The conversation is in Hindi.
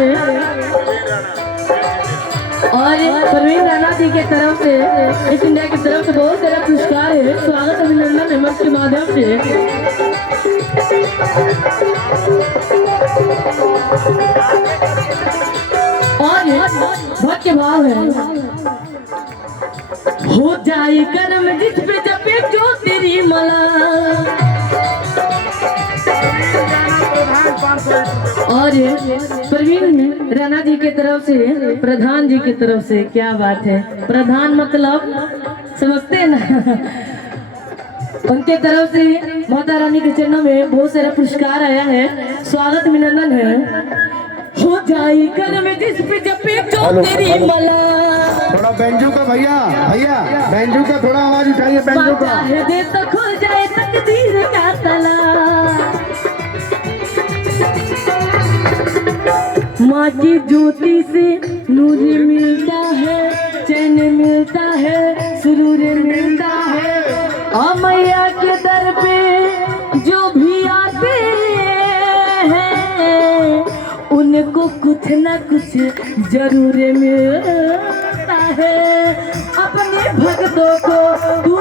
है और प्रवीण राणा जी के तरफ से इस इंडिया की तरफ से बहुत सारा पुरस्कार है। स्वागत अभिनंदन हेमंत के माध्यम से। और भक्त भाव है, हो जाए कर्म जिस पे जपे जो तेरी मला। और प्रवीण राणा जी की तरफ से, प्रधान जी की तरफ से, क्या बात है, प्रधान मतलब समझते हैं ना, उनके तरफ से माता रानी के चरणों में बहुत सारा पुरस्कार आया है। स्वागत अभिनंदन है। हो जाए कर्म जिस पे जपे जो तेरी मला। थोड़ा बेंजू का भैया बेंजू का थोड़ा आवाज उठाइए बेंजू का। दे तो खुल जाए तकदीर का ताला। माँ की ज्योति से नूर मिलता है, चैन मिलता है, सुरूर मिलता है। और मैया के दर पे जो भी आते हैं उनको कुछ न कुछ जरूर मिलता है। अपने भक्तों को तू